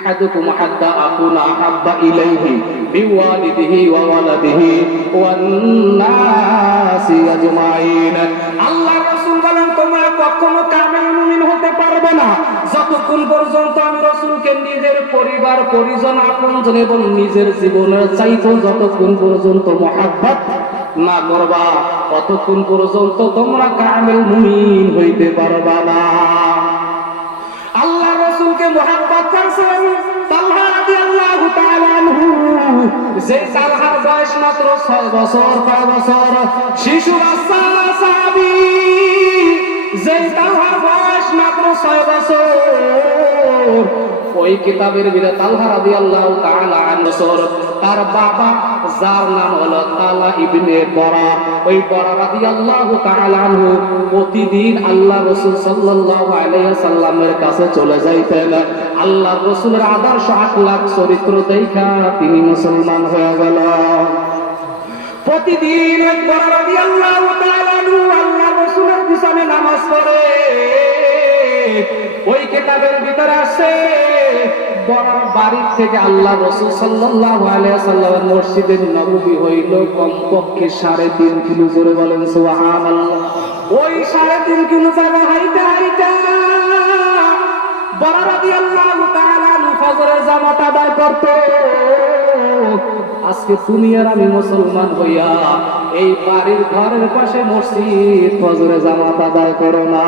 أحدكم حتى أكون أحب إليه من والده وولده والناس أجمعين আল্লাহ রাসূল বলেন তোমরা কখনো কামিল মুমিন হতে পারবে না যতক্ষণ পর্যন্ত আমি রাসূলকে নিজের পরিবার পরিজন আপনজন এবং নিজের জীবনের চাইতে যতক্ষণ পর্যন্ত মহব্বত না করবা ততক্ষণ পর্যন্ত তোমরা কামিল মুমিন হইতে পারবা না। আল্লাহ রাসূলকে মহব্বত করছেন তালহা রাদিয়াল্লাহু তাআলা আনহু, যে তালহার বয়স মাত্র 6 বছর, 5 বছর, শিশু বাচ্চা সাহাবী, যে তালহার বয়স মাত্র 6 বছর। ওই কিতাবের ভিতরে তালহা রাদিয়াল্লাহু তাআলা আনহু, তার বাবা যার নাম হলো তালা ইবনে বরা, ওই বরা রাদিয়াল্লাহু তাআলা আনহু প্রতিদিন আল্লাহ রাসূল সাল্লাল্লাহু আলাইহি ওয়াসাল্লামের কাছে চলে যাইতেন। আল্লাহ রাসূলের আদর্শ আখলাক চরিত্র দেখা তিনি মুসলমান হয়ে গেল। প্রতিদিন বরা রাদিয়াল্লাহু তাআলা আনহু আল্লাহ রাসূলের পিছনে নামাজ পড়ে। ওই কিতাবের ভিতরে আছে বরার বাড়ি থেকে আল্লাহ রাসূল সাল্লাল্লাহু আলাইহি ওয়াসাল্লামের মসজিদে নববী হইল কমপক্ষে 3.5 কিলো, জোরে বলেন সুবহানাল্লাহ। ওই 3.5 কিলো জায়গা হাইটা হাইটা বরা রাদিয়াল্লাহু তাআলা আনহু ফজরের জামাত আদায় করত। আজকে তুমি আর আমি মুসলমান হইয়া এই বাড়ির ঘরের পাশে মসজিদ ফজরের জামাত আদায় করো না।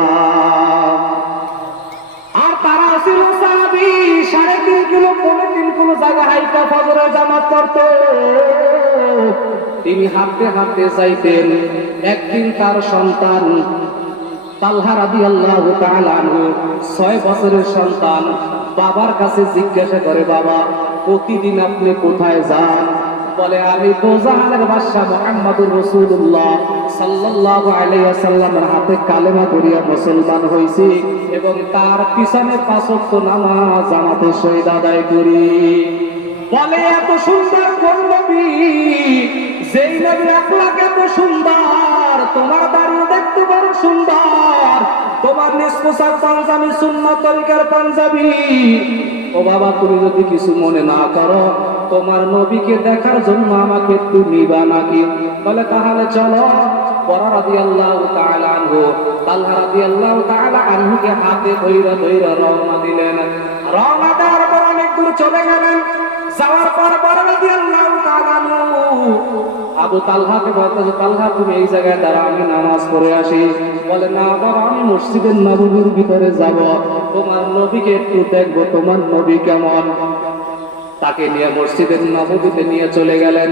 আর তারা ছিল সাহাবী 3.5 কিলো 3 কিলো জায়গা হাইটা ফজরের জামাত করত। তিনি হাঁটতে হাঁটতে যাইতেন। একদিন তার সন্তান তালহা রাদিয়াল্লাহু তাআলা আনহু 6 বছরের সন্তান বাবার কাছে জিজ্ঞাসা করে, বাবা প্রতিদিন আপনি কোথায় যান? বলে আমি দোজাহানের বাদশা মুহাম্মদুর রাসূলুল্লাহ সাল্লাল্লাহু আলাইহি ওয়াসাল্লামের হাতে কালেমা পড়িয়া মুসলমান হইছি এবং তার পিছনে 5 ওয়াক্ত নামাজ জামাতের সহিত আদায় করি। বলে এত সুন্দর কোন নবী, যেই নবীর আখলাক এত সুন্দর, তোমার দাড়ি দেখতে বড় সুন্দর, তোমার নিষ্পোশাক পাঞ্জাবি সুন্নাত তরিকার পাঞ্জাবি। ও বাবা তুমি যদি কিছু মনে না করো, তোমার নবীকে দেখার জন্য আমাকে একটু নিবা নাকি? বলে তাহলে চলো। বরা রাদিয়াল্লাহু তাআলা আনহু তালহা রাদিয়াল্লাহু তাআলা আনহুকে হাতে ধইরা ধইরা রওনা দিলেন। রওনা দেওয়ার পর অনেক দূর চলে গেলেন। যাওয়ার পর বরা রাদিয়াল্লাহু তাআলা আনহু আবু তালহাকে বলতেছে, তালহা তুমি এই জায়গায় দাঁড়াও, আমি নামাজ পড়ে আসি। বলে না বাবা, আমি মসজিদের নববীর ভিতরে যাব, তোমার নবীকে একটু দেখবো, তোমার নবী কেমন। তাকে নিয়ে মসজিদের নববীতে নিয়ে চলে গেলেন।